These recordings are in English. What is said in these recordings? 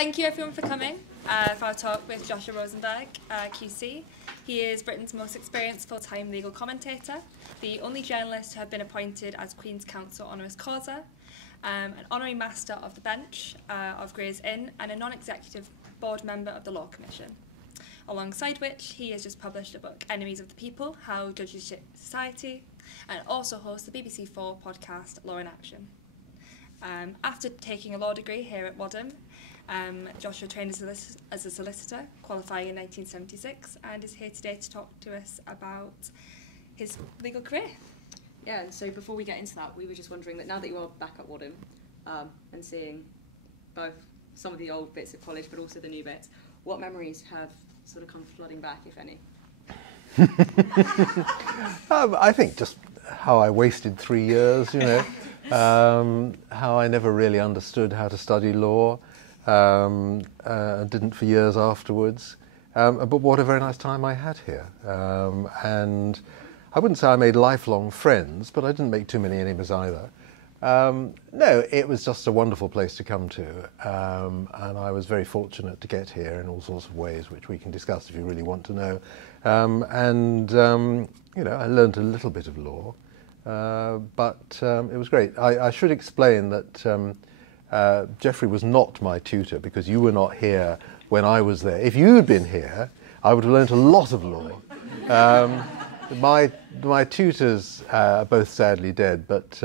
Thank you everyone for coming for our talk with Joshua Rozenberg, QC. He is Britain's most experienced full-time legal commentator, the only journalist to have been appointed as Queen's Counsel honoris causa, an honorary master of the bench of Gray's Inn, and a non-executive board member of the Law Commission. Alongside which, he has just published a book, Enemies of the People, How Judges Shape Society, and also hosts the BBC4 podcast, Law in Action. After taking a law degree here at Wadham, Joshua trained as a solicitor, qualifying in 1976, and is here today to talk to us about his legal career. Yeah, and so before we get into that, we were just wondering that now that you are back at Wadham and seeing both some of the old bits of college but also the new bits, what memories have sort of come flooding back, if any? I think just how I wasted 3 years, how I never really understood how to study law, didn't for years afterwards. But what a very nice time I had here. And I wouldn't say I made lifelong friends, but I didn't make too many enemies either. No, it was just a wonderful place to come to. And I was very fortunate to get here in all sorts of ways, which we can discuss if you really want to know. I learned a little bit of law. But it was great. I should explain that Geoffrey was not my tutor because you were not here when I was there. If you had been here, I would have learnt a lot of law. My tutors are both sadly dead, but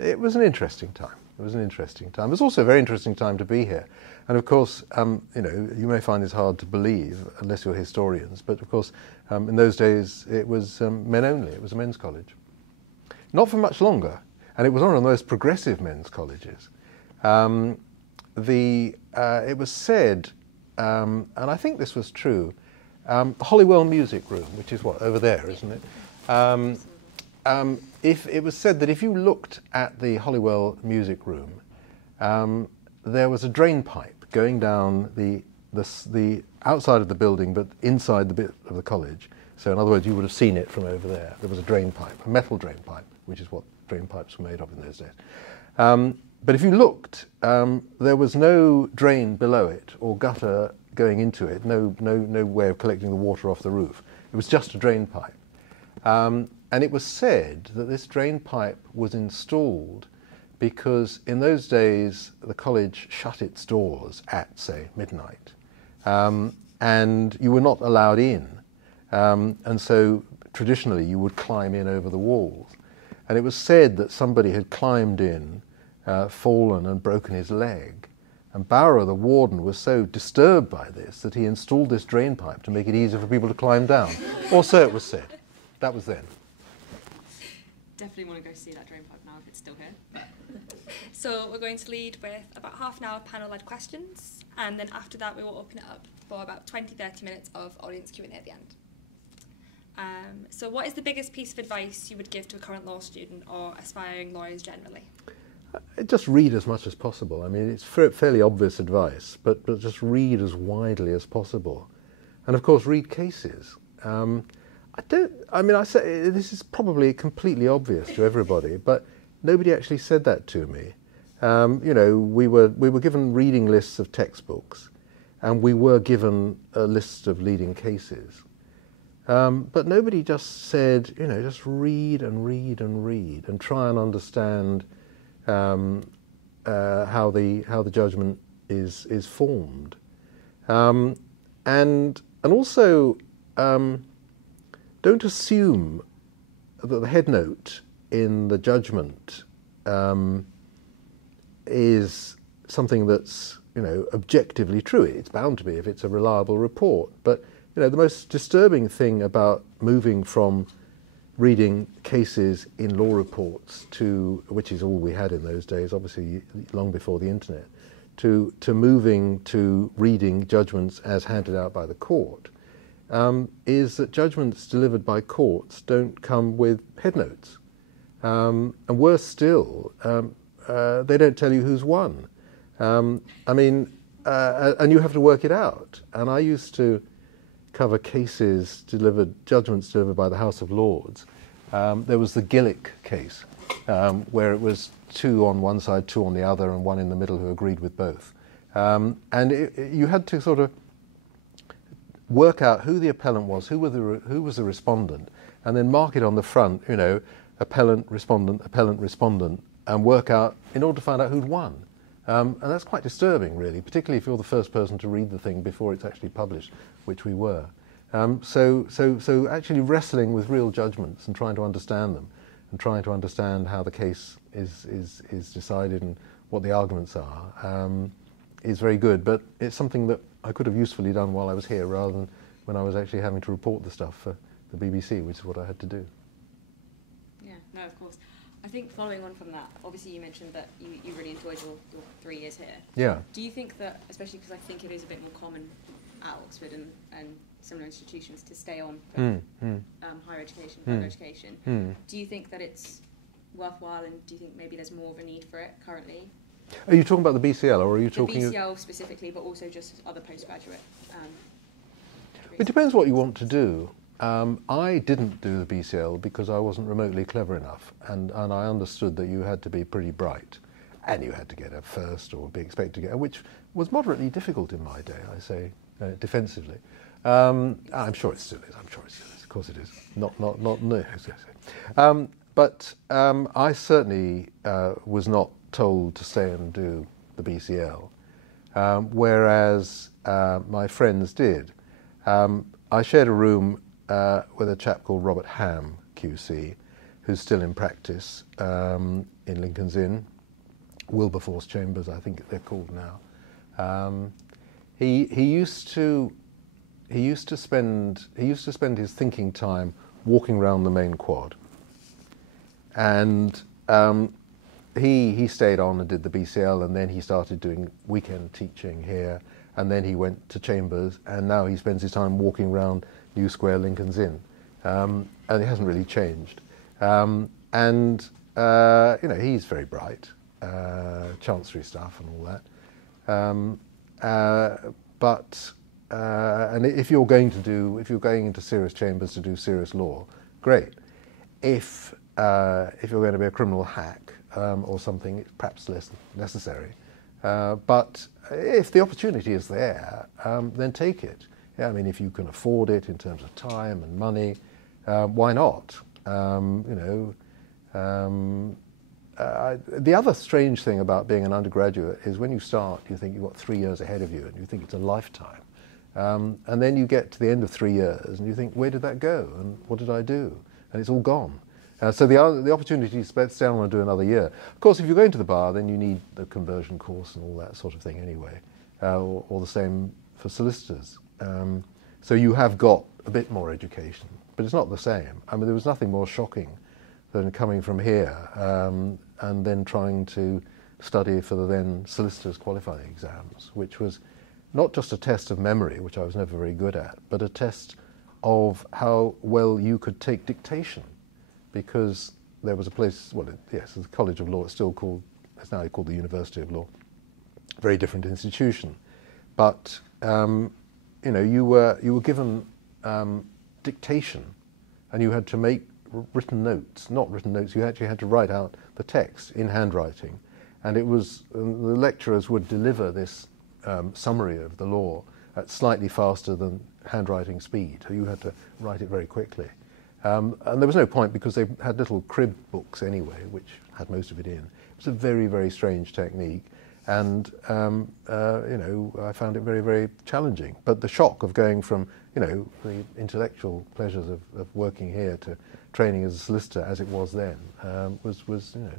it was an interesting time. It was an interesting time. It was also a very interesting time to be here. And of course, you may find this hard to believe unless you're historians, but of course, in those days it was men only. It was a men's college. Not for much longer, and it was one of the most progressive men's colleges. It was said, and I think this was true, Holywell Music Room, which is over there, isn't it? If it was said that if you looked at the Holywell Music Room, there was a drain pipe going down the outside of the building, but inside the bit of the college. So in other words, you would have seen it from over there. There was a drain pipe, a metal drain pipe, which is what drain pipes were made of in those days. But if you looked, there was no drain below it or gutter going into it, no way of collecting the water off the roof. It was just a drain pipe. And it was said that this drain pipe was installed because in those days the college shut its doors at, say, midnight. And you were not allowed in. And so traditionally you would climb in over the walls. And it was said that somebody had climbed in, fallen and broken his leg. And Bauer, the warden, was so disturbed by this that he installed this drain pipe to make it easier for people to climb down. Or so it was said. That was then. Definitely want to go see that drain pipe now if it's still here. So we're going to lead with about half an hour panel-led questions, and then after that we will open it up for about 20-30 minutes of audience Q&A at the end. So what is the biggest piece of advice you would give to a current law student or aspiring lawyers generally? Just read as much as possible. I mean, it's fairly obvious advice, but just read as widely as possible. And of course, read cases. I say this is probably completely obvious to everybody, but nobody actually said that to me. We were given reading lists of textbooks, and we were given a list of leading cases. But nobody just said, just read and read and read and try and understand how the judgment is formed, and also don't assume that the head note in the judgment is something that's objectively true. It's bound to be if it's a reliable report. But the most disturbing thing about moving from reading cases in law reports to, which is all we had in those days, obviously long before the internet, to moving to reading judgments as handed out by the court, is that judgments delivered by courts don't come with headnotes. And worse still, they don't tell you who's won. And you have to work it out. And I used to cover judgments delivered by the House of Lords. There was the Gillick case, where it was two on one side, two on the other, and one in the middle who agreed with both. You had to sort of work out who the appellant was, who was the respondent, and then mark it on the front, appellant, respondent, and work out in order to find out who'd won. And that's quite disturbing, really, particularly if you're the first person to read the thing before it's actually published, which we were. So actually wrestling with real judgments and trying to understand them, and trying to understand how the case is decided and what the arguments are, is very good. But it's something that I could have usefully done while I was here, rather than when I was actually having to report the stuff for the BBC, which is what I had to do. Yeah, no, of course. I think following on from that, obviously you mentioned that you really enjoyed your 3 years here. Yeah. Do you think that, especially because I think it is a bit more common at Oxford and similar institutions to stay on for higher education, further education, do you think that it's worthwhile, and do you think maybe there's more of a need for it currently? Are you talking about the BCL, or are you talking... The BCL specifically, but also just other postgraduate degrees? It depends what you want to do. I didn't do the BCL because I wasn't remotely clever enough, and I understood that you had to be pretty bright, and you had to get a first or be expected to get a, which was moderately difficult in my day, I say, defensively. I'm sure it still is. I'm sure it still is. Of course it is. But I certainly was not told to stay and do the BCL, whereas my friends did. I shared a room with a chap called Robert Ham, QC, who's still in practice in Lincoln's Inn, Wilberforce Chambers, I think they're called now. He used to spend his thinking time walking around the main quad, and he stayed on and did the BCL, and then he started doing weekend teaching here, and then he went to Chambers, and now he spends his time walking around New Square, Lincoln's Inn, and it hasn't really changed. He's very bright, chancery stuff and all that. And if you're going into serious chambers to do serious law, great. If you're going to be a criminal hack or something, it's perhaps less necessary. But if the opportunity is there, then take it. Yeah, I mean, if you can afford it in terms of time and money, why not? The other strange thing about being an undergraduate is when you start, you think you've got 3 years ahead of you, and you think it's a lifetime. And then you get to the end of 3 years, and you think, where did that go? And what did I do? And it's all gone. So the opportunity to stay on and do another year. Of course, if you're going to the bar, then you need the conversion course and all that sort of thing anyway, or the same for solicitors. So you have got a bit more education, but it's not the same. I mean, there was nothing more shocking than coming from here and then trying to study for the then solicitors qualifying exams, which was not just a test of memory, which I was never very good at, but a test of how well you could take dictation. Because there was a place, the College of Law, it's now called the University of Law, very different institution. But you were given dictation, and you had to make written notes. Not written notes. You actually had to write out the text in handwriting, and it was the lecturers would deliver this summary of the law at slightly faster than handwriting speed. So you had to write it very quickly. And there was no point because they had little crib books anyway, which had most of it in. It was a very, very strange technique, and I found it very, very challenging. But the shock of going from the intellectual pleasures of working here to training as a solicitor, as it was then, was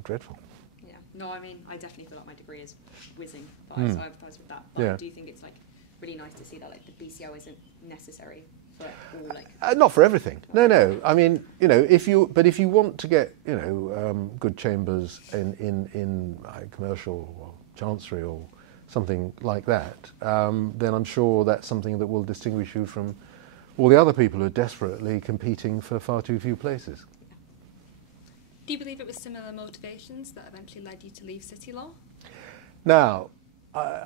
dreadful. Yeah, no, I mean, I definitely feel like my degree is whizzing, but I empathise with that. But I do think it's really nice to see that the BCO isn't necessary. Not for everything. No. I mean, if you want to get, good chambers in commercial or chancery or something like that, then I'm sure that's something that will distinguish you from all the other people who are desperately competing for far too few places. Do you believe it was similar motivations that eventually led you to leave City Law? Now,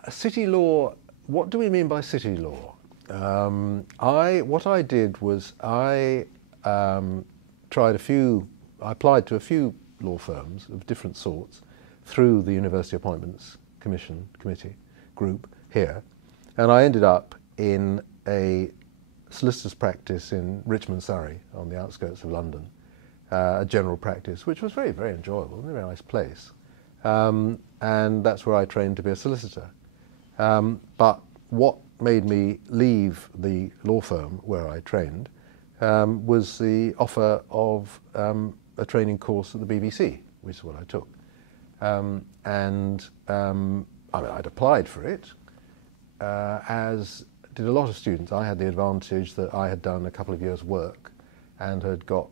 City Law. What do we mean by City Law? What I did was I applied to a few law firms of different sorts through the University Appointments Committee group here, and I ended up in a solicitor's practice in Richmond, Surrey, on the outskirts of London, a general practice, which was very, very enjoyable, a very nice place. And that's where I trained to be a solicitor. But what made me leave the law firm where I trained was the offer of a training course at the BBC, which is what I took. I'd applied for it, as did a lot of students. I had the advantage that I had done a couple of years' work and had got,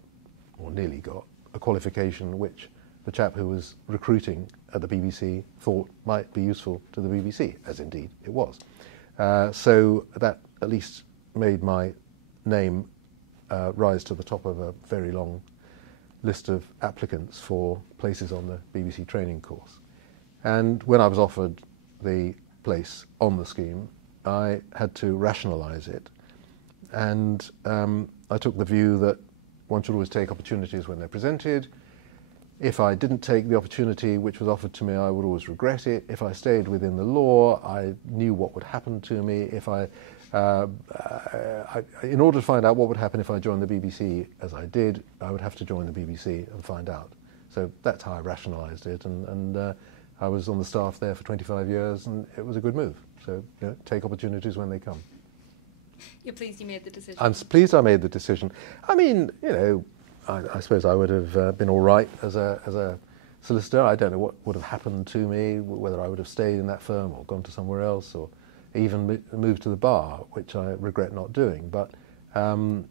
or nearly got, a qualification which the chap who was recruiting at the BBC thought might be useful to the BBC, as indeed it was. So that at least made my name rise to the top of a very long list of applicants for places on the BBC training course. And when I was offered the place on the scheme, I had to rationalise it. And I took the view that one should always take opportunities when they're presented. If I didn't take the opportunity which was offered to me, I would always regret it. If I stayed within the law, I knew what would happen to me. If in order to find out what would happen if I joined the BBC, as I did, I would have to join the BBC and find out. So that's how I rationalised it, and I was on the staff there for 25 years, and it was a good move. So, take opportunities when they come. You're pleased you made the decision? I'm pleased I made the decision. I mean, I suppose I would have been all right as a solicitor. I don't know what would have happened to me, whether I would have stayed in that firm or gone to somewhere else, or even moved to the bar, which I regret not doing. But at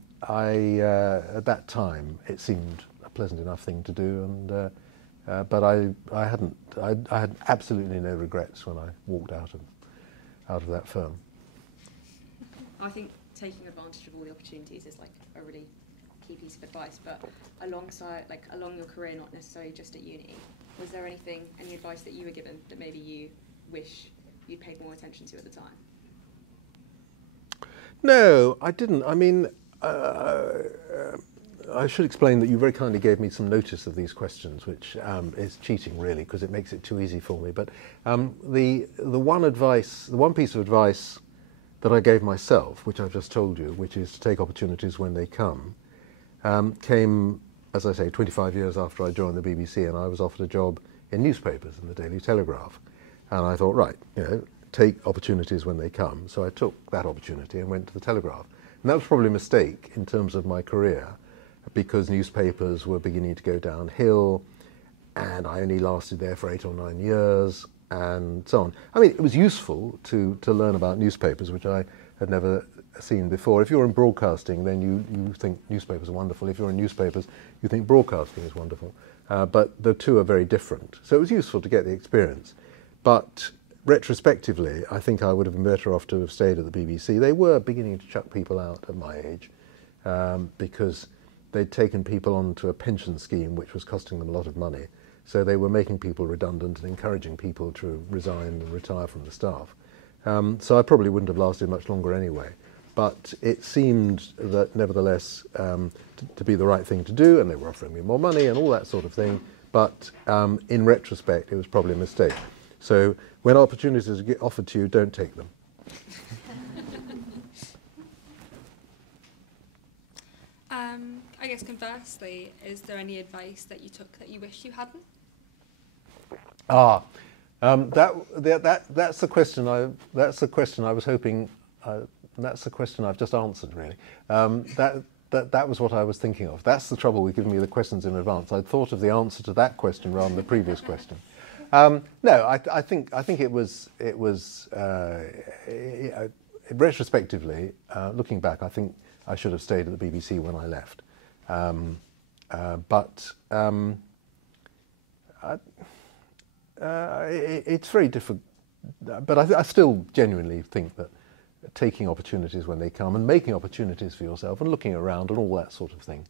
that time, it seemed a pleasant enough thing to do, and but I had absolutely no regrets when I walked out of that firm. I think taking advantage of all the opportunities is like a really key piece of advice, but along your career, not necessarily just at uni, was there any advice that you were given that maybe you wish you'd paid more attention to at the time? No, I didn't. I mean, I should explain that you very kindly gave me some notice of these questions, which is cheating really, because it makes it too easy for me. But the one piece of advice that I gave myself, which I've just told you, which is to take opportunities when they come, came, as I say, 25 years after I joined the BBC, and I was offered a job in newspapers, in the Daily Telegraph. And I thought, right, take opportunities when they come. So I took that opportunity and went to the Telegraph. And that was probably a mistake in terms of my career, because newspapers were beginning to go downhill, and I only lasted there for 8 or 9 years, and so on. I mean, it was useful to learn about newspapers, which I had never seen before. If you're in broadcasting, then you think newspapers are wonderful. If you're in newspapers, you think broadcasting is wonderful. But the two are very different. So it was useful to get the experience. But retrospectively, I think I would have been better off to have stayed at the BBC. They were beginning to chuck people out at my age, because they'd taken people onto a pension scheme which was costing them a lot of money. So they were making people redundant and encouraging people to resign and retire from the staff. So I probably wouldn't have lasted much longer anyway. But it seemed that nevertheless to be the right thing to do, and they were offering me more money and all that sort of thing. But in retrospect, it was probably a mistake. So when opportunities get offered to you, don't take them. I guess conversely, is there any advice that you took that you wish you hadn't? That's the question. That's the question I was hoping. That's the question I've just answered, really. That was what I was thinking of. That's the trouble with giving me the questions in advance. I'd thought of the answer to that question rather than the previous question. No, I think it was retrospectively, looking back, I think I should have stayed at the BBC when I left. It's very difficult. But I still genuinely think that taking opportunities when they come and making opportunities for yourself and looking around and all that sort of thing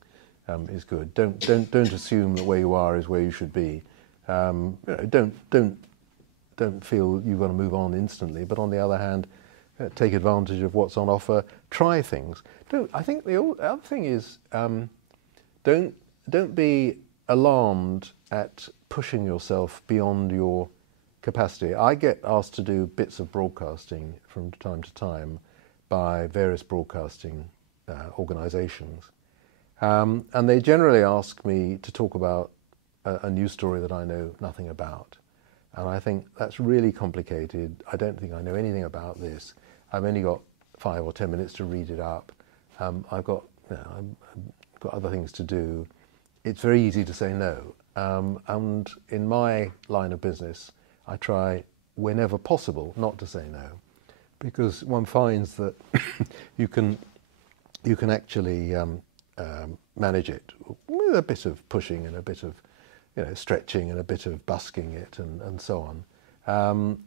is good. Don't assume that where you are is where you should be. Don't feel you've got to move on instantly. But on the other hand, take advantage of what's on offer. Try things. I think the other thing is don't be alarmed at pushing yourself beyond your capacity. I get asked to do bits of broadcasting from time to time by various broadcasting organisations, and they generally ask me to talk about a news story that I know nothing about. And I think that's really complicated. I don't think I know anything about this. I've only got 5 or 10 minutes to read it up. I've got other things to do. It's very easy to say no. And in my line of business, I try, whenever possible, not to say no, because one finds that you can actually manage it with a bit of pushing and a bit of stretching and a bit of busking it and so on.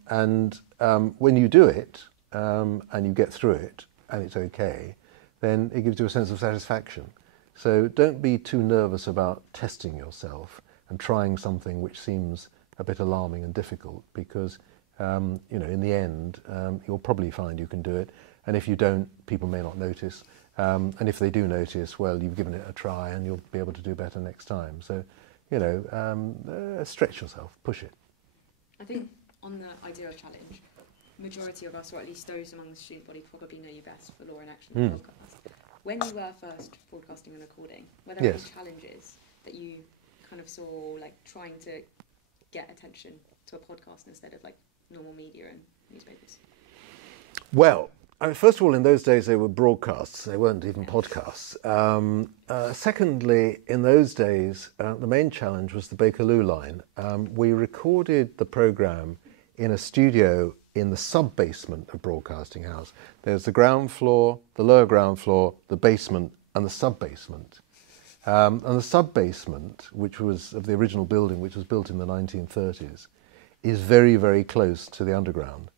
When you do it and you get through it and it's okay, then it gives you a sense of satisfaction. So don't be too nervous about testing yourself and trying something which seems a bit alarming and difficult, because in the end you'll probably find you can do it, and if you don't, people may not notice, and if they do notice, well, you've given it a try and you'll be able to do better next time. So stretch yourself, push it. I think on the idea of challenge, majority of us, or at least those among the student body, probably know you best for Law in Action podcast. When you were first broadcasting and recording, were there any challenges that you kind of saw, like trying to get attention to a podcast instead of like normal media and newspapers? Well, first of all, in those days they were broadcasts, they weren't even podcasts. Secondly, in those days, the main challenge was the Bakerloo line. We recorded the programme in a studio in the sub-basement of Broadcasting House. There's the ground floor, the lower ground floor, the basement and the sub-basement. And the sub-basement, which was of the original building, which was built in the 1930s, is very, very close to the underground.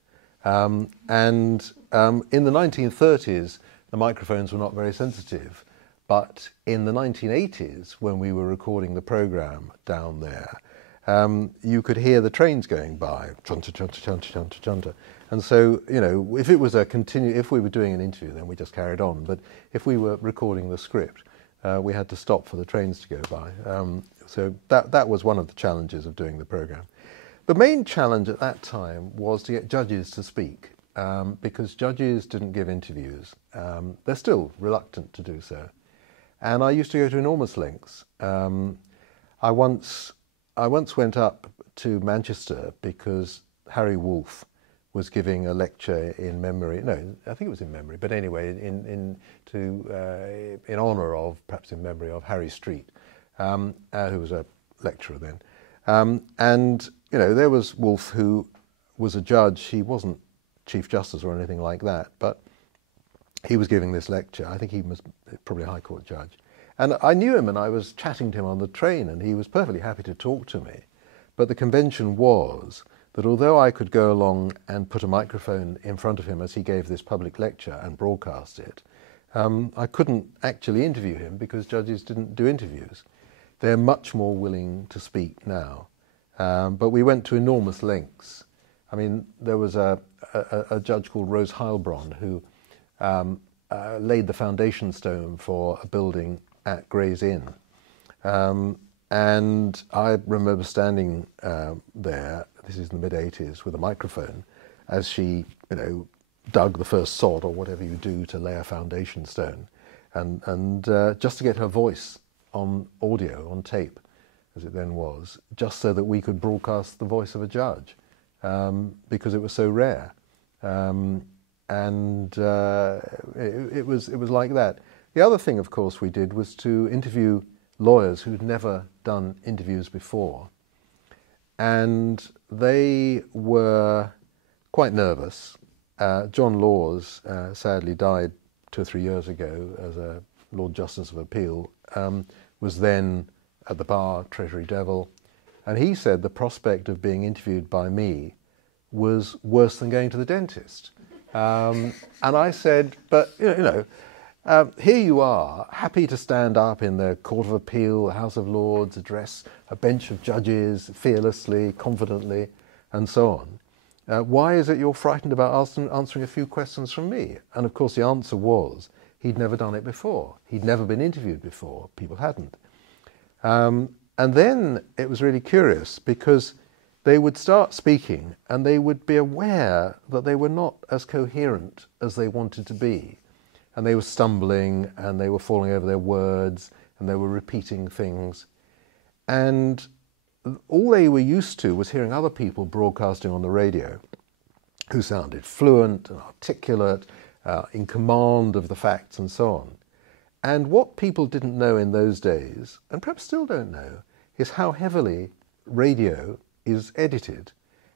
In the 1930s, the microphones were not very sensitive, but in the 1980s, when we were recording the programme down there, you could hear the trains going by, chunta, chunta, chunta, chunta, chunta. And so, if it was if we were doing an interview, then we just carried on. But if we were recording the script, we had to stop for the trains to go by. So that was one of the challenges of doing the programme. The main challenge at that time was to get judges to speak, because judges didn't give interviews. They're still reluctant to do so. And I used to go to enormous lengths. I once went up to Manchester because Harry Wolff was giving a lecture in memory. No, I think it was in memory, but anyway, in honour of, perhaps in memory of, Harry Street, who was a lecturer then. There was Wolff, who was a judge. He wasn't Chief Justice or anything like that, but he was giving this lecture. I think he was probably a High Court judge. And I knew him, and I was chatting to him on the train, and he was perfectly happy to talk to me. But the convention was that although I could go along and put a microphone in front of him as he gave this public lecture and broadcast it, I couldn't actually interview him because judges didn't do interviews. They're much more willing to speak now. But we went to enormous lengths. I mean, there was a judge called Rose Heilbronn who laid the foundation stone for a building at Gray's Inn. And I remember standing there, this is in the mid-80s, with a microphone as she, dug the first sod or whatever you do to lay a foundation stone, and just to get her voice on audio, on tape, as it then was, just so that we could broadcast the voice of a judge, because it was so rare. It was like that. The other thing, of course, we did was to interview lawyers who'd never done interviews before. And they were quite nervous. John Laws sadly died 2 or 3 years ago as a Lord Justice of Appeal, was then at the bar, Treasury Devil, and he said the prospect of being interviewed by me was worse than going to the dentist. And I said, but here you are, happy to stand up in the Court of Appeal, House of Lords, address a bench of judges fearlessly, confidently, and so on. Why is it you're frightened about answering a few questions from me? And of course the answer was, he'd never done it before. He'd never been interviewed before. People hadn't. And then it was really curious because they would start speaking and they would be aware that they were not as coherent as they wanted to be. And they were stumbling and they were falling over their words and they were repeating things. And all they were used to was hearing other people broadcasting on the radio who sounded fluent and articulate, in command of the facts and so on. And what people didn't know in those days, and perhaps still don't know, is how heavily radio is edited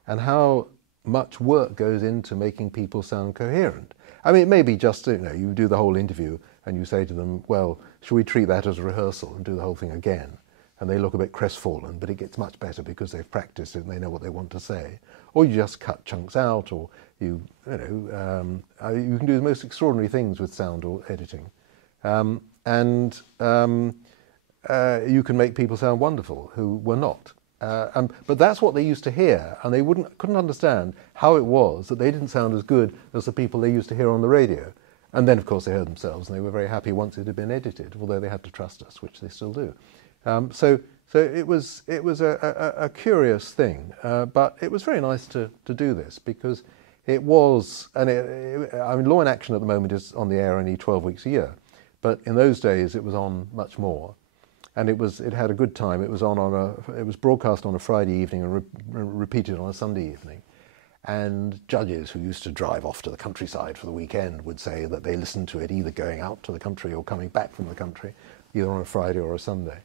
and how much work goes into making people sound coherent. I mean, it may be just, you do the whole interview and you say to them, well, should we treat that as a rehearsal and do the whole thing again? And they look a bit crestfallen, but it gets much better because they've practiced it and they know what they want to say. Or you just cut chunks out, or you can do the most extraordinary things with sound or editing. You can make people sound wonderful who were not. But that's what they used to hear, and they couldn't understand how it was that they didn't sound as good as the people they used to hear on the radio. And then, of course, they heard themselves, and they were very happy once it had been edited, although they had to trust us, which they still do. So it was a curious thing, but it was very nice to do this because it was, I mean, Law in Action at the moment is on the air only 12 weeks a year, but in those days it was on much more, and it had a good time. It was it was broadcast on a Friday evening and repeated on a Sunday evening. And judges who used to drive off to the countryside for the weekend would say that they listened to it either going out to the country or coming back from the country, either on a Friday or a Sunday.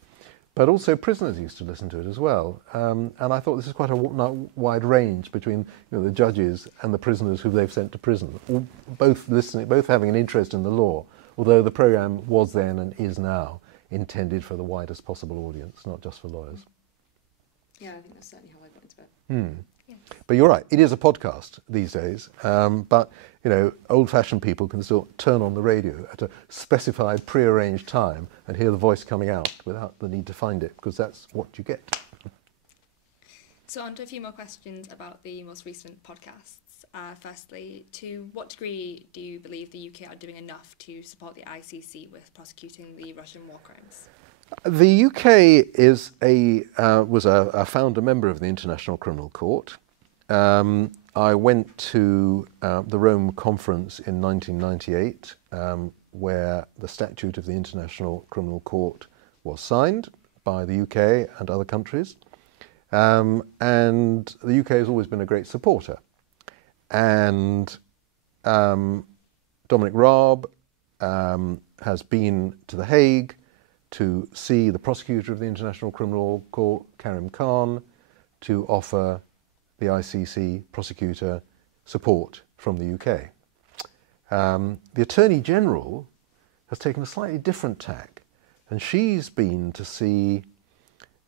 But also prisoners used to listen to it as well. And I thought this is quite a wide range between the judges and the prisoners who they've sent to prison, both listening, both having an interest in the law, although the programme was then and is now intended for the widest possible audience, not just for lawyers. Yeah, I think that's certainly how I got into it. Yeah. But you're right, it is a podcast these days, but old-fashioned people can still turn on the radio at a specified, pre-arranged time and hear the voice coming out without the need to find it, because that's what you get. So on to a few more questions about the most recent podcasts. Firstly, to what degree do you believe the UK are doing enough to support the ICC with prosecuting the Russian war crimes? The UK was a founder member of the International Criminal Court. I went to the Rome Conference in 1998, where the Statute of the International Criminal Court was signed by the UK and other countries. And the UK has always been a great supporter. And Dominic Raab has been to The Hague to see the prosecutor of the International Criminal Court, Karim Khan, to offer the ICC prosecutor support from the UK. The Attorney General has taken a slightly different tack, and she's been to see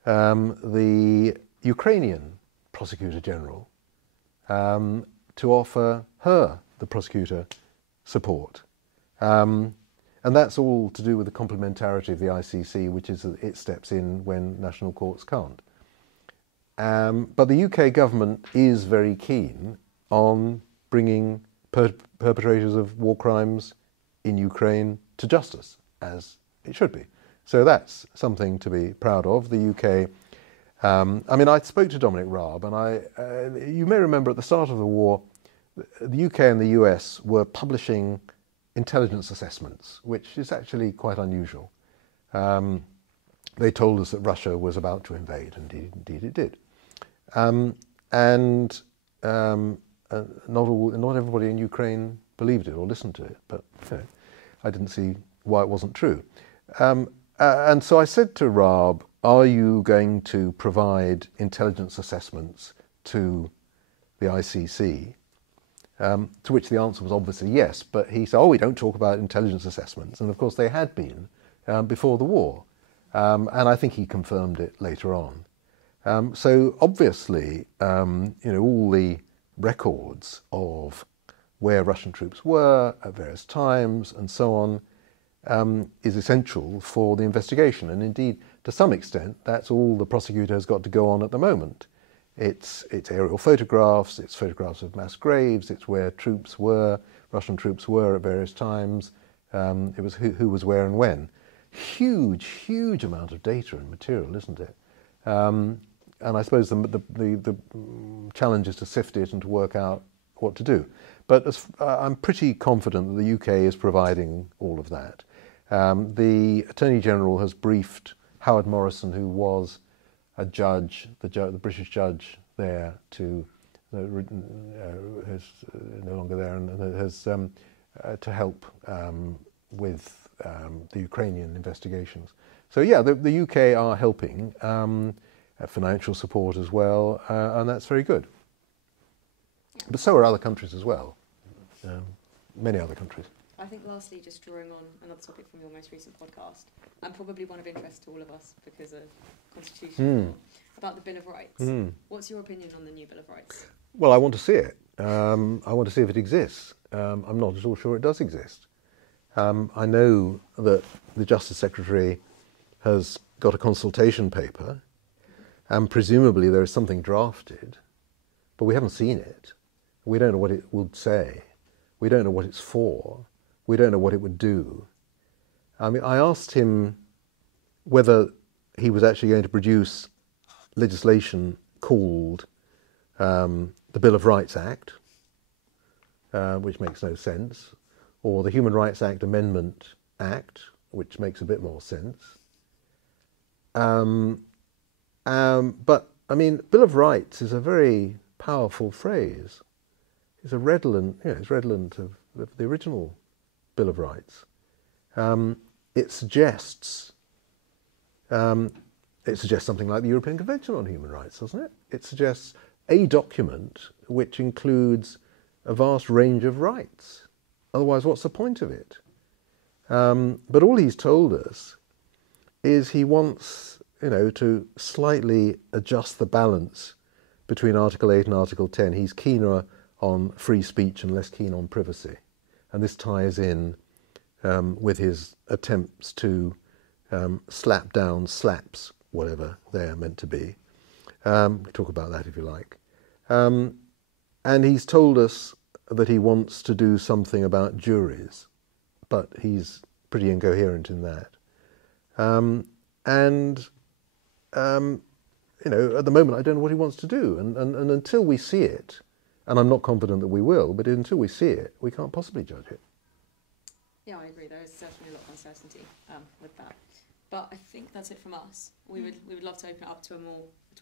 the Ukrainian Prosecutor General to offer her, the prosecutor, support. And that's all to do with the complementarity of the ICC, which is that it steps in when national courts can't. But the UK government is very keen on bringing perpetrators of war crimes in Ukraine to justice, as it should be. So that's something to be proud of. The UK, I mean, I spoke to Dominic Raab, and you may remember at the start of the war, the UK and the US were publishing intelligence assessments, which is actually quite unusual. They told us that Russia was about to invade, and indeed it did. Not everybody in Ukraine believed it or listened to it, but I didn't see why it wasn't true. And so I said to Raab, are you going to provide intelligence assessments to the ICC? To which the answer was obviously yes, but he said, we don't talk about intelligence assessments. And of course they had been before the war. And I think he confirmed it later on. So obviously, all the records of where Russian troops were at various times and so on is essential for the investigation. And indeed, to some extent, that's all the prosecutor has got to go on at the moment. It's aerial photographs, it's photographs of mass graves, it's where troops were, Russian troops were at various times, it was who was where and when. Huge amount of data and material, isn't it? And I suppose the challenge is to sift it and to work out what to do. But I'm pretty confident that the UK is providing all of that. The Attorney General has briefed Howard Morrison, who was a judge, the British judge there, who's no longer there, and has to help with the Ukrainian investigations. So yeah, the UK are helping, financial support as well, and that's very good. But so are other countries as well, many other countries. I think lastly, just drawing on another topic from your most recent podcast, and probably one of interest to all of us because of Constitution, about the Bill of Rights. What's your opinion on the new Bill of Rights? Well, I want to see it. I want to see if it exists. I'm not at all sure it does exist. I know that the Justice Secretary has got a consultation paper, and presumably there is something drafted, but we haven't seen it. We don't know what it would say. We don't know what it's for. We don't know what it would do. I mean, I asked him whether he was actually going to produce legislation called the Bill of Rights Act, which makes no sense, or the Human Rights Act Amendment Act, which makes a bit more sense. But, I mean, Bill of Rights is a very powerful phrase. It's a redolent, it's redolent of the original Bill of Rights. It suggests something like the European Convention on Human Rights, doesn't it? It suggests a document which includes a vast range of rights. Otherwise, what's the point of it? But all he's told us is he wants, to slightly adjust the balance between Article 8 and Article 10. He's keener on free speech and less keen on privacy. And this ties in with his attempts to slap down slaps, whatever they're meant to be. We talk about that if you like. And he's told us that he wants to do something about juries, but he's pretty incoherent in that. At the moment I don't know what he wants to do. And until we see it, and I'm not confident that we will, but until we see it, we can't possibly judge it. Yeah, I agree. There is certainly a lot of uncertainty with that. But I think that's it from us. We would love to open it up to a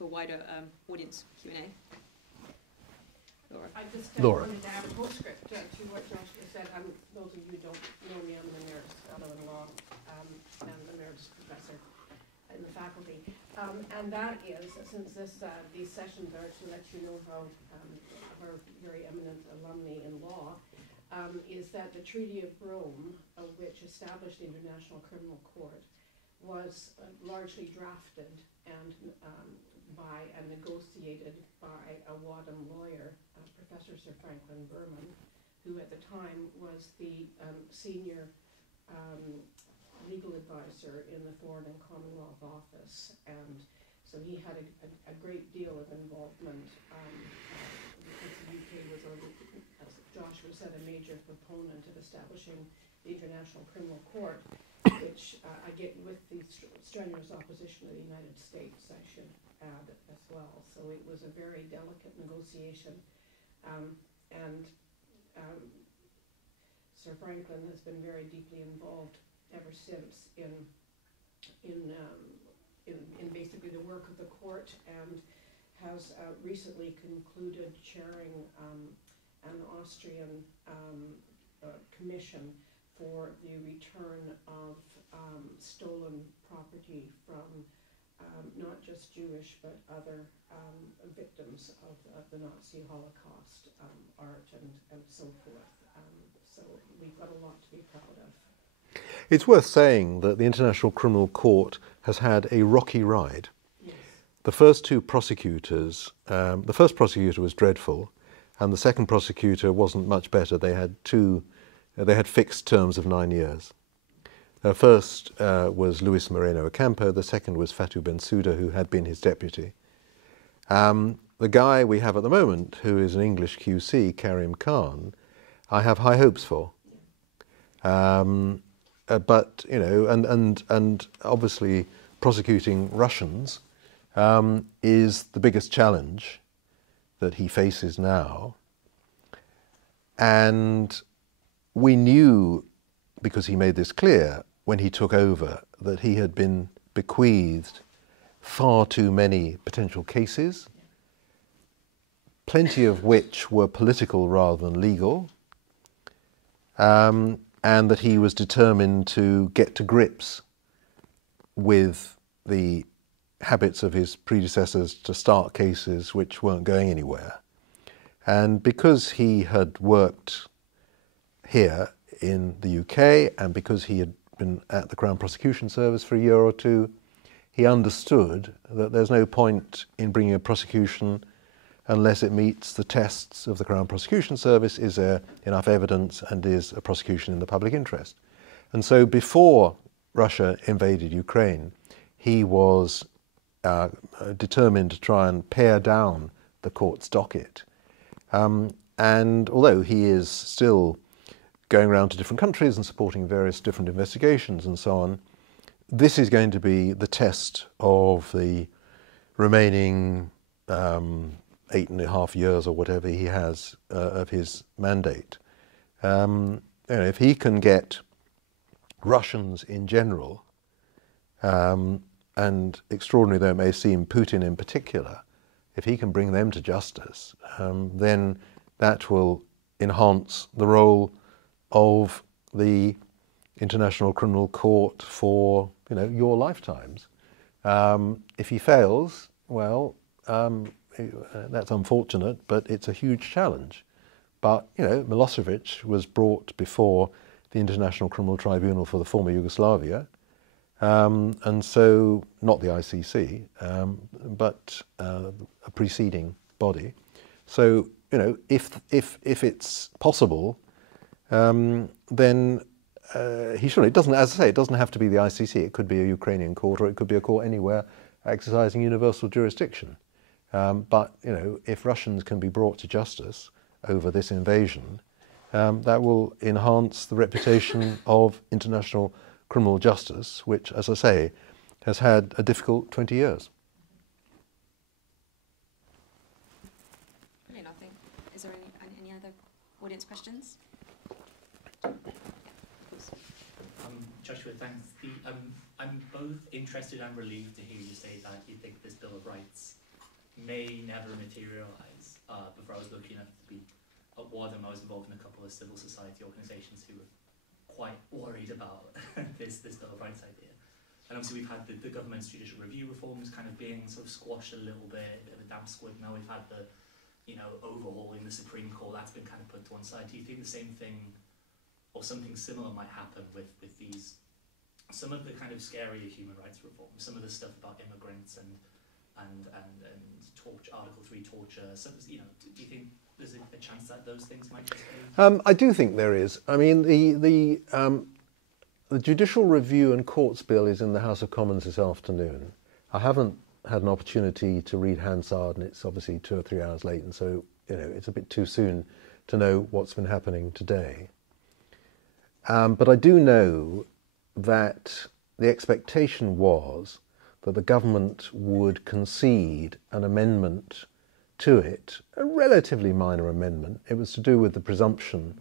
wider audience Q&A. Laura. I just Laura. wanted to add a postscript to what Joshua said. Those of you who don't know me, I'm an emeritus fellow in law and an emeritus professor in the faculty. And that is, since these sessions are to let you know how our very eminent alumni in law, is that the Treaty of Rome, which established the International Criminal Court, was largely drafted and by and negotiated by a Wadham lawyer, Professor Sir Franklin Berman, who at the time was the senior legal advisor in the Foreign and Commonwealth Office, and so he had a great deal of involvement because the UK was, as Joshua said, a major proponent of establishing the International Criminal Court, which I get with the strenuous opposition of the United States, I should add as well. So it was a very delicate negotiation, and Sir Franklin has been very deeply involved ever since in basically the work of the court, and has recently concluded chairing an Austrian commission for the return of stolen property from not just Jewish but other victims of the Nazi Holocaust, art and so forth. So we've got a lot to be proud of. It's worth saying that the International Criminal Court has had a rocky ride. Yes. The first two prosecutors, the first prosecutor was dreadful, and the second prosecutor wasn't much better. They had fixed terms of 9 years. First was Luis Moreno Ocampo, the second was Fatou Bensouda, who had been his deputy. The guy we have at the moment, who is an English QC, Karim Khan, I have high hopes for. But, and obviously prosecuting Russians is the biggest challenge that he faces now. And we knew, because he made this clear when he took over, that he had been bequeathed far too many potential cases, plenty of which were political rather than legal, and that he was determined to get to grips with the habits of his predecessors to start cases which weren't going anywhere. And because he had worked here in the UK, and because he had been at the Crown Prosecution Service for a year or two, he understood that there's no point in bringing a prosecution unless it meets the tests of the Crown Prosecution Service. Is there enough evidence, and is a prosecution in the public interest? And so before Russia invaded Ukraine, he was determined to try and pare down the court's docket. And although he is still going around to different countries and supporting various different investigations and so on, this is going to be the test of the remaining 8.5 years or whatever he has of his mandate. If he can get Russians in general, and extraordinary though it may seem, Putin in particular, if he can bring them to justice, then that will enhance the role of the International Criminal Court for your lifetimes. If he fails, well, that's unfortunate, but it's a huge challenge. But Milosevic was brought before the International Criminal Tribunal for the former Yugoslavia, and so not the ICC, but a preceding body. So if it's possible, then he should. It doesn't, as I say, it doesn't have to be the ICC. It could be a Ukrainian court, or it could be a court anywhere exercising universal jurisdiction. But if Russians can be brought to justice over this invasion, that will enhance the reputation of international criminal justice, which, as I say, has had a difficult 20 years. Brilliant, I think. Is there any other audience questions? Joshua, thanks. I'm both interested and relieved to hear you say that you think this Bill of Rights may never materialise. Before I was lucky enough to be at Wadham, I was involved in a couple of civil society organisations who were quite worried about this Bill of Rights idea. And obviously we've had the government's judicial review reforms kind of being sort of squashed a little bit, a bit of a damp squib. Now we've had the, overhauling the Supreme Court, that's been kind of put to one side. Do you think the same thing or something similar might happen with these, some of the kind of scarier human rights reforms, some of the stuff about immigrants and torture, Article 3 torture, some, do you think there's a chance that those things might just be? I do think there is. I mean, the Judicial Review and Courts Bill is in the House of Commons this afternoon. I haven't had an opportunity to read Hansard, and it's obviously 2 or 3 hours late, and so it's a bit too soon to know what's been happening today. But I do know that the expectation was that the government would concede an amendment to it, a relatively minor amendment. It was to do with the presumption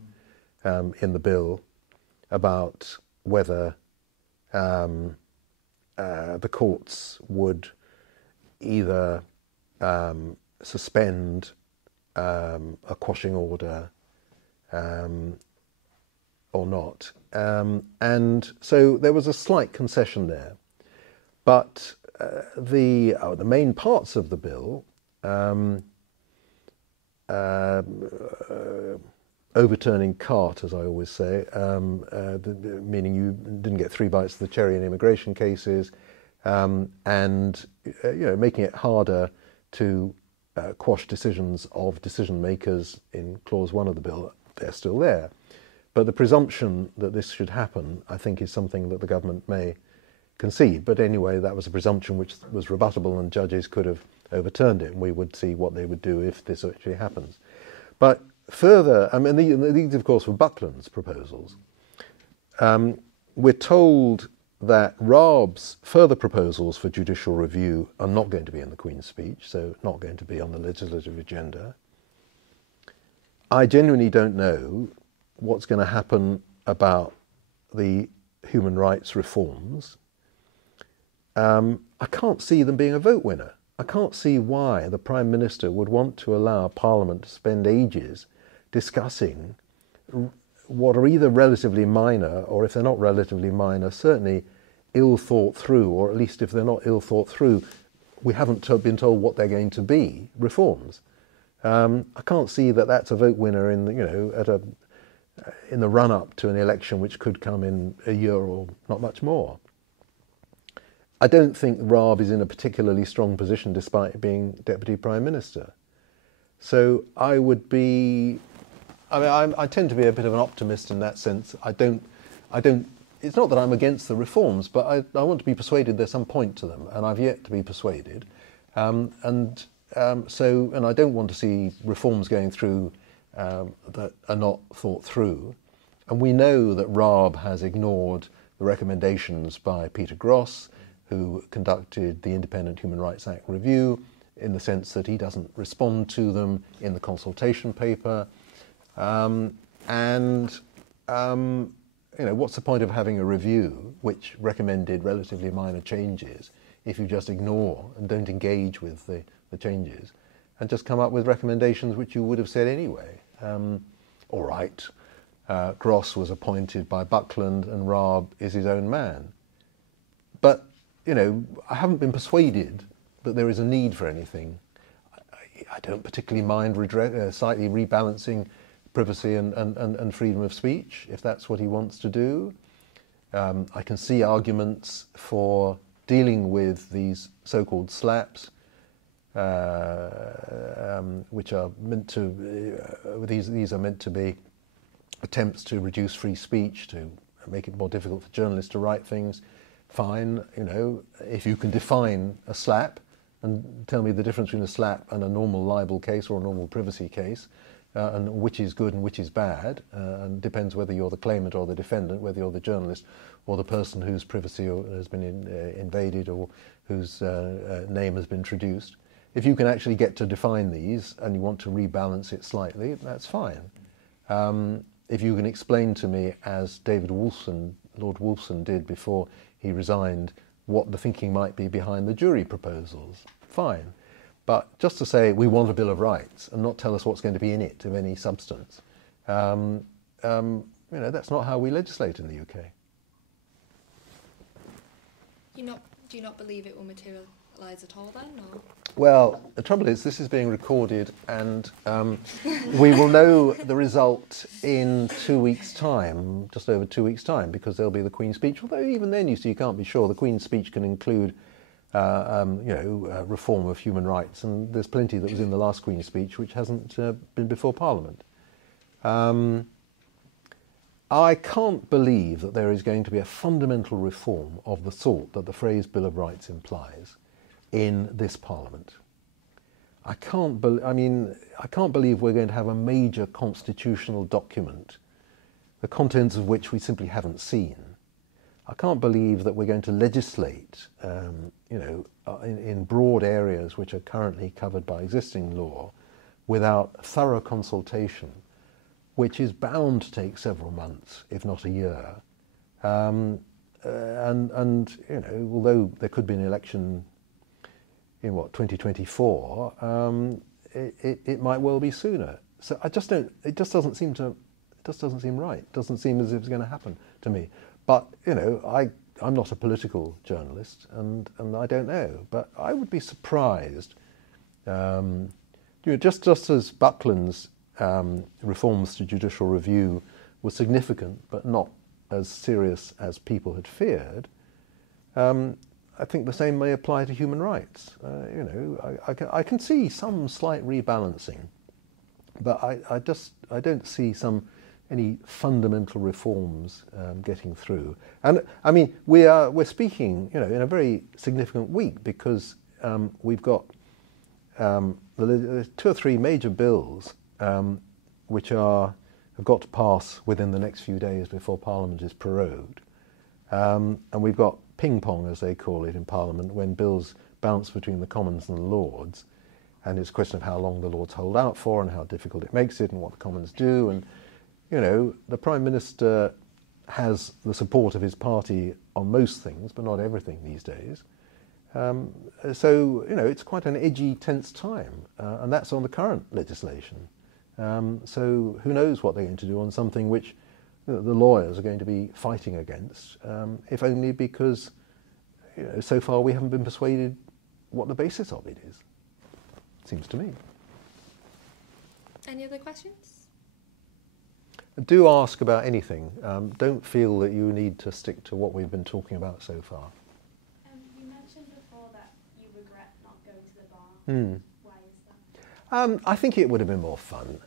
in the bill about whether the courts would either suspend a quashing order or not. And so there was a slight concession there. But the main parts of the bill, overturning cart, as I always say, meaning you didn't get 3 bites of the cherry in immigration cases, and making it harder to quash decisions of decision makers in clause 1 of the bill, they're still there. But the presumption that this should happen, I think, is something that the government may concede. But anyway, that was a presumption which was rebuttable, and judges could have overturned it, and we would see what they would do if this actually happens. But further, I mean, these of course were Buckland's proposals. We're told that Raab's further proposals for judicial review are not going to be in the Queen's Speech, so not going to be on the legislative agenda. I genuinely don't know what's going to happen about the human rights reforms. I can't see them being a vote winner. I can't see why the Prime Minister would want to allow Parliament to spend ages discussing what are either relatively minor, or if they're not relatively minor, certainly ill thought through, or at least if they're not ill thought through, we haven't been told what they're going to be, reforms. I can't see that that's a vote winner in the run-up to an election which could come in a year or not much more. I don't think Raab is in a particularly strong position despite being Deputy Prime Minister. So I would be, I tend to be a bit of an optimist in that sense. It's not that I'm against the reforms, but I want to be persuaded there's some point to them, and I've yet to be persuaded. And I don't want to see reforms going through that are not thought through. And we know that Raab has ignored the recommendations by Peter Gross, who conducted the Independent Human Rights Act review, in the sense that he doesn't respond to them in the consultation paper. What's the point of having a review which recommended relatively minor changes if you just ignore and don't engage with the changes and just come up with recommendations which you would have said anyway? All right, Gross was appointed by Buckland and Raab is his own man. But, I haven't been persuaded that there is a need for anything. I don't particularly mind slightly rebalancing privacy and freedom of speech, if that's what he wants to do. I can see arguments for dealing with these so-called slaps, which are meant to, these are meant to be attempts to reduce free speech, to make it more difficult for journalists to write things. Fine, if you can define a slap and tell me the difference between a slap and a normal libel case or a normal privacy case, and which is good and which is bad, and depends whether you're the claimant or the defendant, whether you're the journalist or the person whose privacy has been invaded or whose name has been traduced. If you can actually get to define these and you want to rebalance it slightly, that's fine. If you can explain to me, as Lord Wolfson did before he resigned, what the thinking might be behind the jury proposals, fine. But just to say we want a Bill of Rights and not tell us what's going to be in it of any substance, that's not how we legislate in the UK. Do you not believe it will materialise at all then? Or? Well, the trouble is this is being recorded and we will know the result in 2 weeks' time, just over 2 weeks' time, because there'll be the Queen's Speech. Although even then, you can't be sure. The Queen's Speech can include reform of human rights, and there's plenty that was in the last Queen's Speech which hasn't been before Parliament. I can't believe that there is going to be a fundamental reform of the sort that the phrase Bill of Rights implies in this Parliament. I can't believe we're going to have a major constitutional document, the contents of which we simply haven't seen. I can't believe that we're going to legislate, in broad areas which are currently covered by existing law, without thorough consultation, which is bound to take several months, if not a year. Although there could be an election in 2024, it might well be sooner. So it just doesn't seem right. It doesn't seem as if it's going to happen to me. But, I'm not a political journalist, and I don't know. But I would be surprised, just as Buckland's reforms to judicial review were significant, but not as serious as people had feared, I think the same may apply to human rights. I can see some slight rebalancing, but I don't see any fundamental reforms getting through. And I mean, we're speaking, in a very significant week, because we've got 2 or 3 major bills which have got to pass within the next few days before Parliament is prorogued. And we've got ping pong, as they call it in Parliament, when bills bounce between the Commons and the Lords, and it's a question of how long the Lords hold out for and how difficult it makes it and what the Commons do. And, you know, the Prime Minister has the support of his party on most things, but not everything these days. So, you know, it's quite an edgy, tense time, and that's on the current legislation. So who knows what they're going to do on something which the lawyers are going to be fighting against, if only because, you know, so far we haven't been persuaded what the basis of it is. Seems to me. Any other questions? Do ask about anything. Don't feel that you need to stick to what we've been talking about so far. You mentioned before that you regret not going to the bar. Why is that? I think it would have been more fun.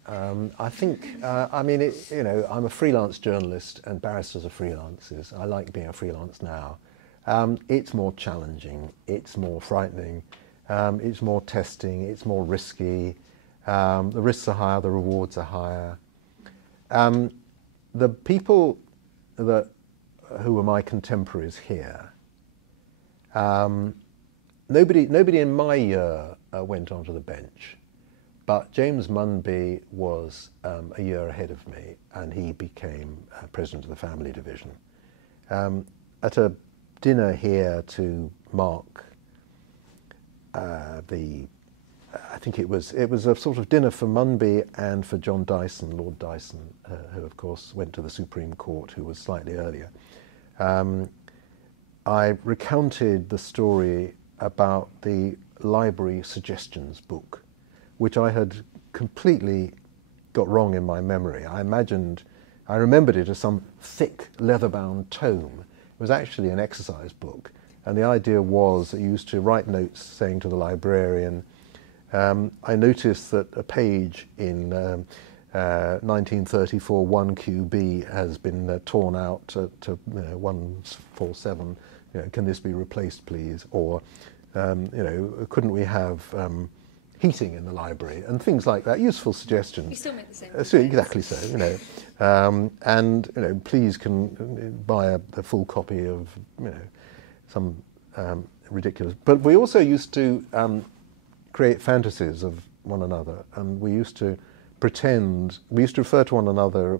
I think, I mean, you know, I'm a freelance journalist and barristers are freelancers. I like being a freelance now. It's more challenging. It's more frightening. It's more testing. It's more risky. The risks are higher. The rewards are higher. The people who were my contemporaries here, nobody in my year went onto the bench, but James Munby was a year ahead of me, and he became president of the family division. At a dinner here to mark I think it was a sort of dinner for Munby and for John Dyson, Lord Dyson, who of course went to the Supreme Court, who was slightly earlier. I recounted the story about the library suggestions book, which I had completely got wrong in my memory. I remembered it as some thick leather-bound tome. It was actually an exercise book, and the idea was that you used to write notes saying to the librarian, I noticed that a page in 1934 1QB has been torn out to 147. You know, can this be replaced, please? Or, you know, couldn't we have heating in the library and things like that? Useful suggestions. You still make the same. Exactly so. You know, and you know, please can buy a full copy of some ridiculous. But we also used to create fantasies of one another, and we used to refer to one another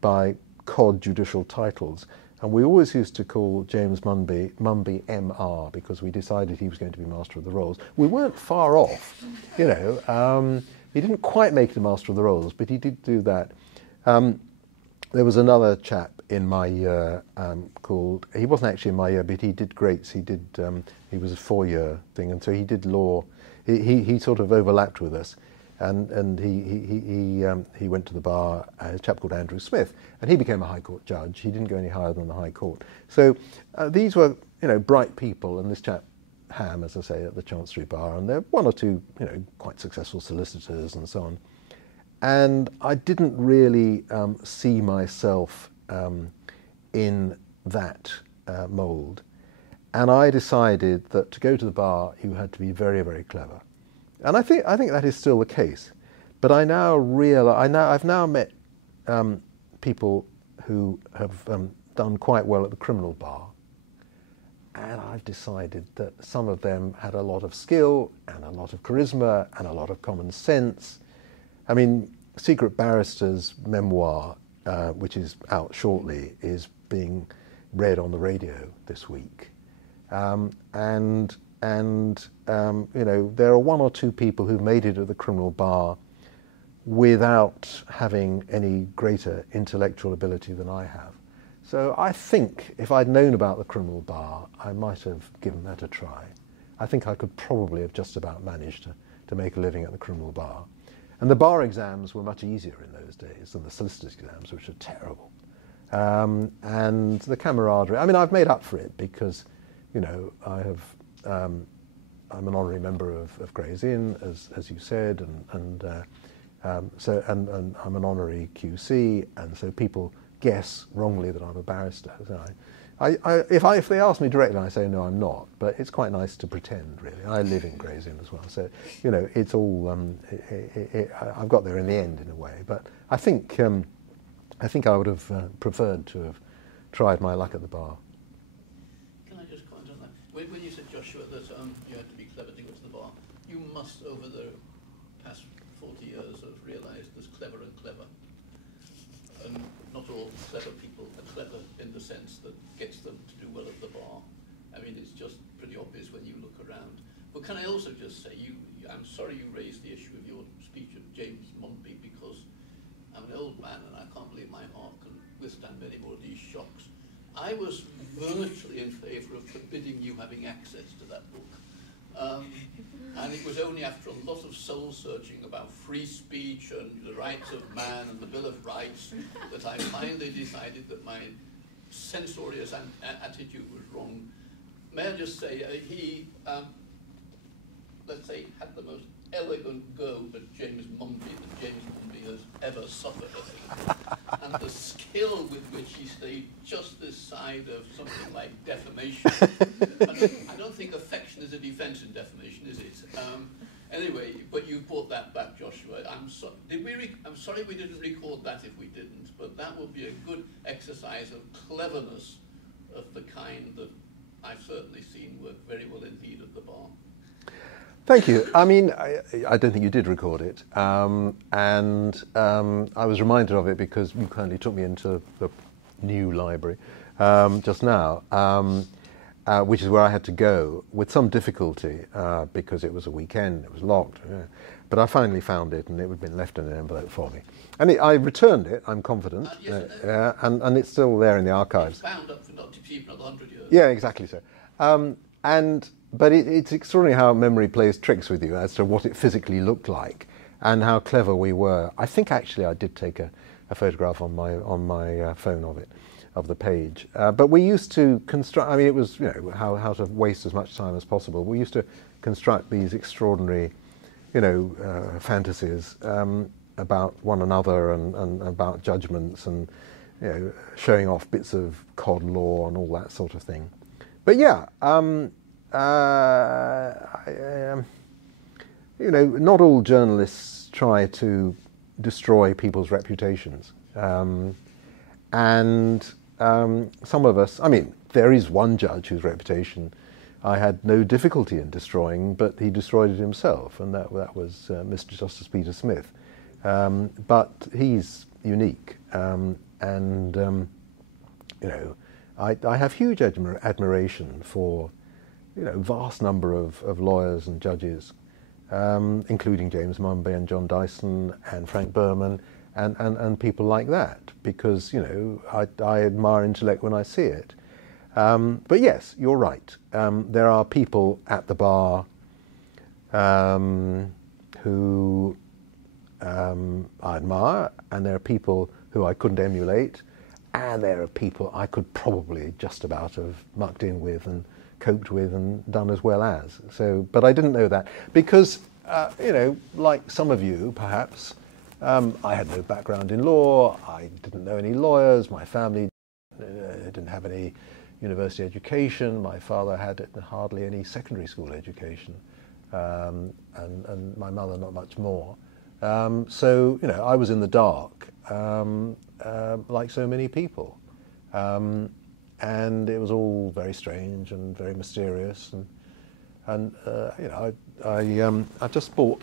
by cod judicial titles, and we always used to call James Munby MR, because we decided he was going to be Master of the Rolls. We weren't far off, you know. He didn't quite make it a Master of the Rolls, but he did do that. There was another chap in my year called, he wasn't actually in my year, but he did greats. He was a 4-year thing, and so he did law. He sort of overlapped with us, and he went to the bar, a chap called Andrew Smith, and he became a High Court judge. He didn't go any higher than the High Court. So these were, you know, bright people, and this chap Ham, as I say, at the Chancery Bar, and there were one or two, you know, quite successful solicitors and so on. And I didn't really see myself in that mould. And I decided that to go to the bar, you had to be very, very clever. And I think that is still the case. But I now realize, I've now met people who have done quite well at the criminal bar. And I've decided that some of them had a lot of skill and a lot of charisma and a lot of common sense. I mean, Secret Barrister's memoir, which is out shortly, is being read on the radio this week. You know, there are one or two people who've made it at the criminal bar without having any greater intellectual ability than I have. So I think if I'd known about the criminal bar, I might have given that a try. I think I could probably have just about managed to make a living at the criminal bar. And the bar exams were much easier in those days than the solicitor's exams, which are terrible. And the camaraderie, I mean, I've made up for it because, you know, I'm an honorary member of Gray's Inn, as you said, and I'm an honorary QC, and so people guess wrongly that I'm a barrister. So if they ask me directly, I say no, I'm not. But it's quite nice to pretend, really. I live in Gray's Inn as well, so you know, it's all. I've got there in the end, in a way. But I think I would have preferred to have tried my luck at the bar. when you said, Joshua, that you had to be clever to go to the bar, you must, over the past 40 years, have realised there's clever and clever. And not all clever people are clever in the sense that gets them to do well at the bar. I mean, it's just pretty obvious when you look around. But can I also just say, I'm sorry you raised the issue of your speech of James Mumby, because I'm an old man and I can't believe my heart can withstand many more of these shocks. I was virtually in favour of forbidding you having access to that book. And it was only after a lot of soul-searching about free speech and the rights of man and the Bill of Rights that I finally decided that my censorious attitude was wrong. May I just say, he, let's say, had the most elegant go at James Mumby that James Mumby has ever suffered, I think. And the skill with which he stayed just this side of something like defamation. I don't think affection is a defence in defamation, is it? Anyway, but you brought that back, Joshua. I'm sorry we didn't record that if we didn't, but that would be a good exercise of cleverness of the kind that I've certainly seen work very well indeed at the bar. Thank you. I mean, I don't think you did record it. And I was reminded of it because you kindly took me into the new library just now, which is where I had to go with some difficulty because it was a weekend, it was locked. But I finally found it, and it had been left in an envelope for me. And I returned it, I'm confident, yes, and it's still there in the archives. It's bound up for not to keep another 100 years. Yeah, exactly so. But it's extraordinary how memory plays tricks with you as to what it physically looked like and how clever we were. I think actually I did take a photograph on my phone of it, of the page. But we used to construct. I mean, it was how to waste as much time as possible. We used to construct these extraordinary, fantasies about one another and about judgments and showing off bits of cod law and all that sort of thing. But yeah. Not all journalists try to destroy people's reputations. And some of us, I mean, there is one judge whose reputation I had no difficulty in destroying, but he destroyed it himself, and that was Mr. Justice Peter Smith. But he's unique, I have huge admiration for vast number of lawyers and judges, including James Mumby and John Dyson and Frank Berman and people like that, because I admire intellect when I see it. But yes, you're right. There are people at the bar who I admire, and there are people who I couldn't emulate, and there are people I could probably just about have mucked in with and coped with and done as well as. So, but I didn't know that because, like some of you perhaps, I had no background in law, I didn't know any lawyers, my family didn't have any university education, my father had hardly any secondary school education, and my mother not much more. So, I was in the dark, like so many people. And it was all very strange and very mysterious, and I've just bought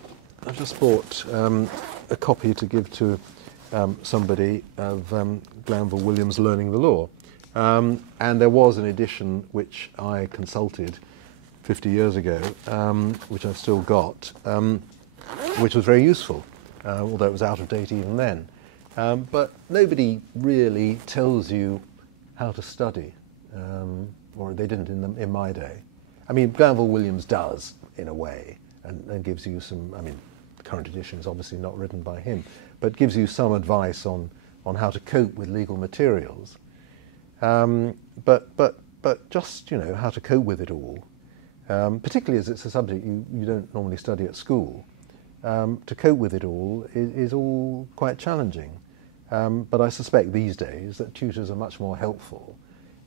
a copy to give to somebody of Glanville Williams' Learning the Law, and there was an edition which I consulted 50 years ago, which I've still got, which was very useful, although it was out of date even then. But nobody really tells you how to study, or they didn't in my day. I mean, Glanville Williams does, in a way, and gives you some, I mean, the current edition is obviously not written by him, but gives you some advice on how to cope with legal materials. But just, how to cope with it all, particularly as it's a subject you don't normally study at school, to cope with it all is all quite challenging. But I suspect these days that tutors are much more helpful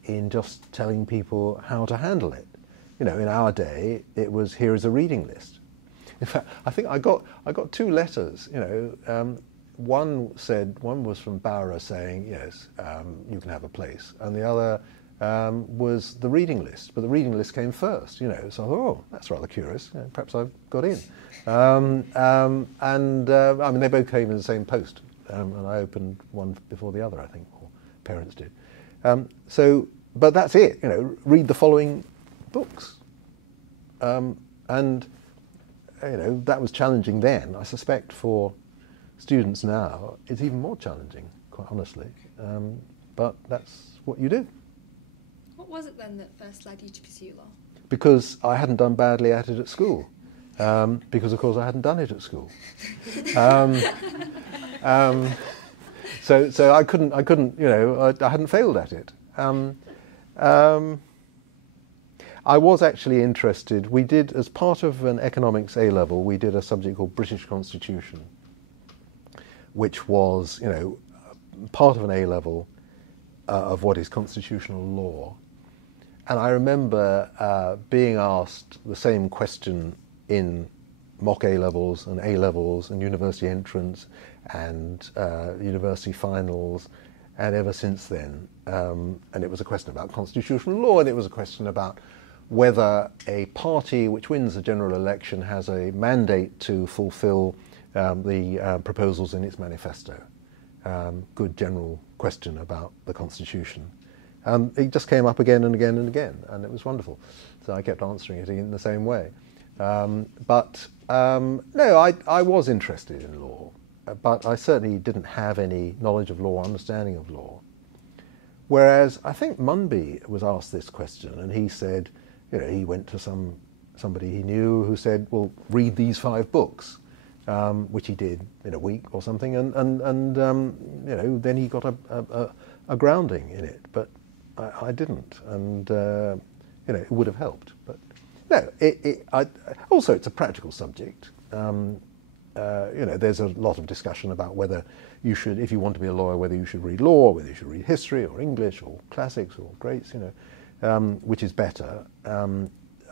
in just telling people how to handle it. In our day, it was, here is a reading list. In fact, I think I got two letters. One was from Bowra saying, yes, you can have a place, and the other was the reading list, but the reading list came first, you know, so I thought, oh, that's rather curious, you know, perhaps I've got in. I mean, they both came in the same post, and I opened one before the other, I think, or parents did. But that's it, you know, read the following books. And, you know, that was challenging then. I suspect for students now, it's even more challenging, quite honestly. But that's what you do. What was it then that first led you to pursue law? Because I hadn't done badly at it at school. Because, of course, I hadn't done it at school. So I couldn't, you know, I hadn't failed at it. I was actually interested. We did, as part of an economics A-level, we did a subject called British Constitution, which was, you know, part of an A-level of what is constitutional law. And I remember being asked the same question in mock A-levels and A-levels and university entrance and university finals, and ever since then. And it was a question about constitutional law, and it was a question about whether a party which wins the general election has a mandate to fulfill the proposals in its manifesto. Good general question about the Constitution. It just came up again and again and again, and it was wonderful. So I kept answering it in the same way. No, I was interested in law, but I certainly didn't have any knowledge of law, understanding of law. Whereas I think Munby was asked this question, and he said, you know, he went to somebody he knew who said, well, read these 5 books, which he did in a week or something, and you know, then he got a grounding in it. But I didn't, and you know, it would have helped. But no, also it's a practical subject. You know, there's a lot of discussion about whether you should, if you want to be a lawyer, whether you should read law, whether you should read history or English or classics or greats, you know, which is better.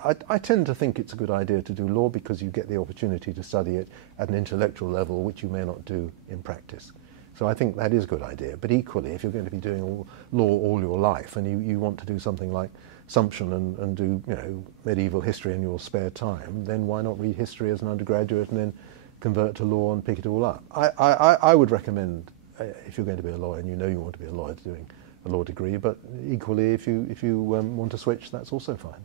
I tend to think it's a good idea to do law because you get the opportunity to study it at an intellectual level, which you may not do in practice. So I think that is a good idea. But equally, if you're going to be doing law all your life and you want to do something like Sumption and do, you know, medieval history in your spare time, then why not read history as an undergraduate and then convert to law and pick it all up? I would recommend, if you're going to be a lawyer and you know you want to be a lawyer, doing a law degree. But equally, if you want to switch, that's also fine.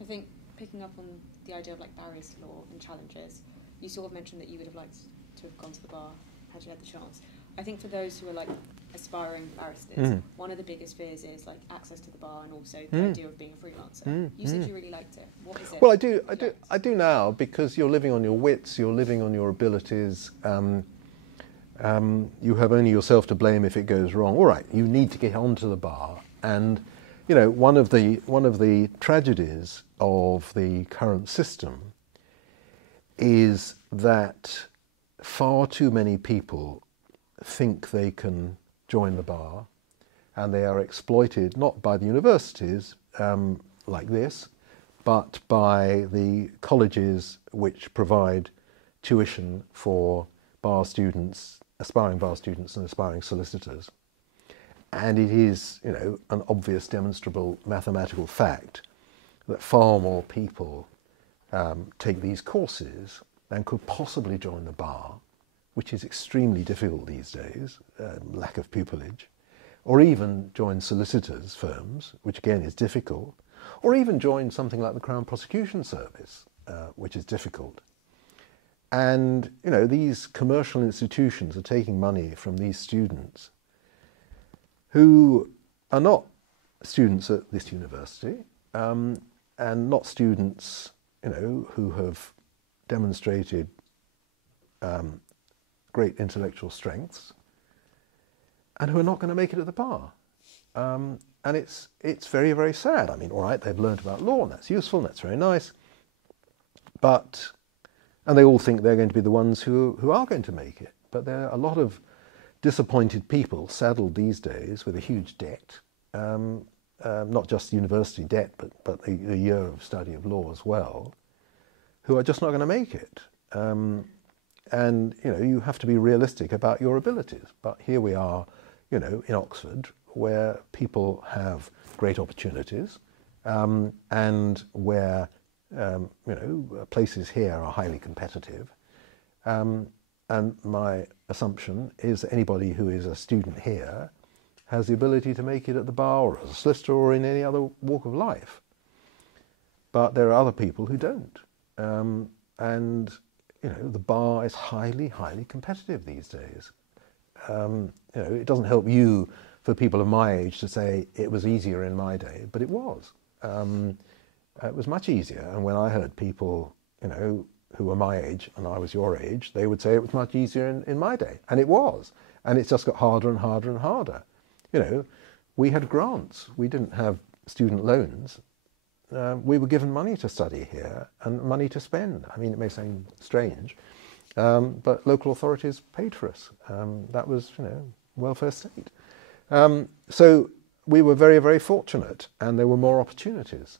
I think picking up on the idea of like barriers to law and challenges, you sort of mentioned that you would have liked to have gone to the bar had you had the chance. I think for those who are like aspiring barristers, one of the biggest fears is like access to the bar and also the idea of being a freelancer. You said you really liked it. What is it? Well, I do now, because you're living on your wits, you're living on your abilities. You have only yourself to blame if it goes wrong. All right, you need to get onto the bar, and you know, one of the tragedies of the current system is that far too many people think they can join the bar, and they are exploited not by the universities like this, but by the colleges which provide tuition for bar students, aspiring bar students and aspiring solicitors. And it is, you know, an obvious demonstrable mathematical fact that far more people take these courses than could possibly join the bar, which is extremely difficult these days, lack of pupillage, or even join solicitors' firms, which again is difficult, or even join something like the Crown Prosecution Service, which is difficult. And, you know, these commercial institutions are taking money from these students who are not students at this university, and not students, you know, who have demonstrated great intellectual strengths, and who are not going to make it at the bar. And it's very, very sad. I mean, all right, they've learned about law, and that's useful, and that's very nice, and they all think they're going to be the ones who are going to make it. But there are a lot of disappointed people saddled these days with a huge debt, not just university debt, but a year of study of law as well, who are just not going to make it. And, you know, you have to be realistic about your abilities. But here we are, you know, in Oxford, where people have great opportunities, and where, you know, places here are highly competitive. And my assumption is that anybody who is a student here has the ability to make it at the bar or as a solicitor or in any other walk of life. But there are other people who don't. And, you know, the bar is highly, highly competitive these days. You know, it doesn't help you, for people of my age, to say it was easier in my day, but it was. It was much easier. And when I heard people, you know, who were my age and I was your age, they would say it was much easier in my day. And it was. And it's just got harder and harder and harder. You know, we had grants. We didn't have student loans. We were given money to study here and money to spend. I mean, it may sound strange, but local authorities paid for us. That was, you know, welfare state. So we were very, very fortunate, and there were more opportunities.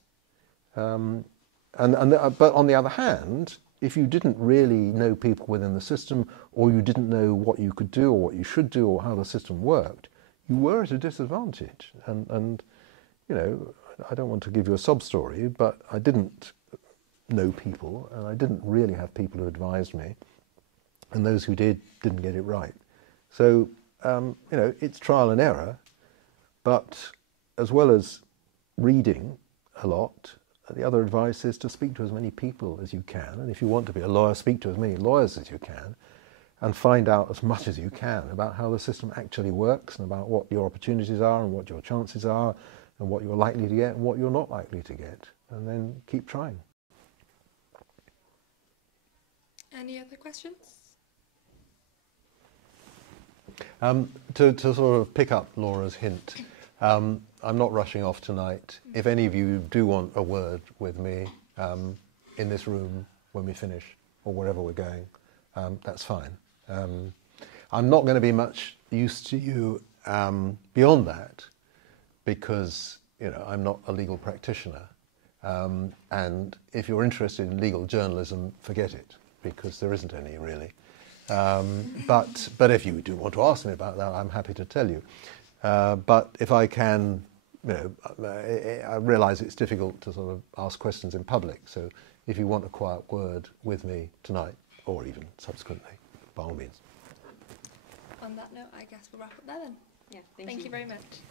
But on the other hand, if you didn't really know people within the system, or you didn't know what you could do or what you should do or how the system worked, you were at a disadvantage. And you know, I don't want to give you a sob story, but I didn't know people, and I didn't really have people who advised me, and those who did didn't get it right. So, you know, it's trial and error, but as well as reading a lot, the other advice is to speak to as many people as you can, and if you want to be a lawyer, speak to as many lawyers as you can, and find out as much as you can about how the system actually works, and about what your opportunities are, and what your chances are, and what you're likely to get, and what you're not likely to get, and then keep trying. Any other questions? To sort of pick up Laura's hint, I'm not rushing off tonight. If any of you do want a word with me in this room when we finish, or wherever we're going, that's fine. I'm not going to be much use to you beyond that, because, you know, I'm not a legal practitioner. And if you're interested in legal journalism, forget it, because there isn't any really. But if you do want to ask me about that, I'm happy to tell you. But if I can, you know, I realise it's difficult to sort of ask questions in public. So if you want a quiet word with me tonight, or even subsequently, by all means. On that note, I guess we'll wrap up there then. Yeah, Thank you very much.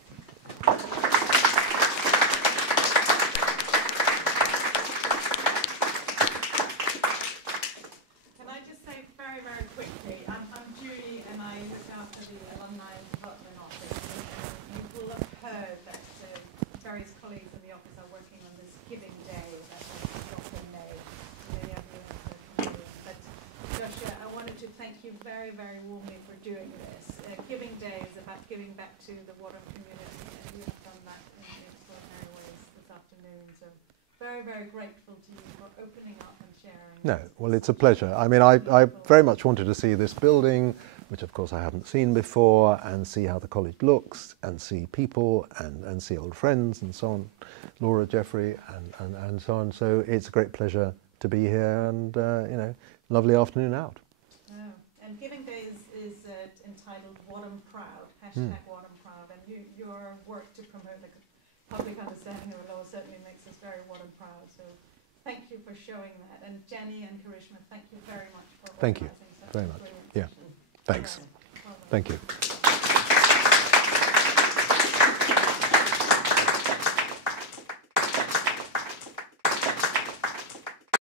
Can I just say very, very quickly, I'm Julie and I look after the alumni department office. And you will have heard that various colleagues in the office are working on this Giving Day that will drop in May. Many of you have heard. But Joshua, I wanted to thank you very, very warmly for doing this. Giving Day is about giving back to the Wadham community, and you have done that in extraordinary ways this afternoon. So very, very grateful to you for opening up and sharing. No, well, it's a pleasure. I mean, I very much wanted to see this building, which of course I haven't seen before, and see how the college looks, and see people, and see old friends, and so on, Laura, Jeffrey, and so on. So it's a great pleasure to be here, and, you know, lovely afternoon out. Oh, and Giving Day is entitled Wadham Proud, hashtag Wadham Proud, and your work to promote the public understanding of the law certainly makes us very Wadham proud. So thank you for showing that. And Jenny and Karishma, thank you very much for Thank you organising such very a much. brilliant Yeah. session. Thanks. Well done. Thank you.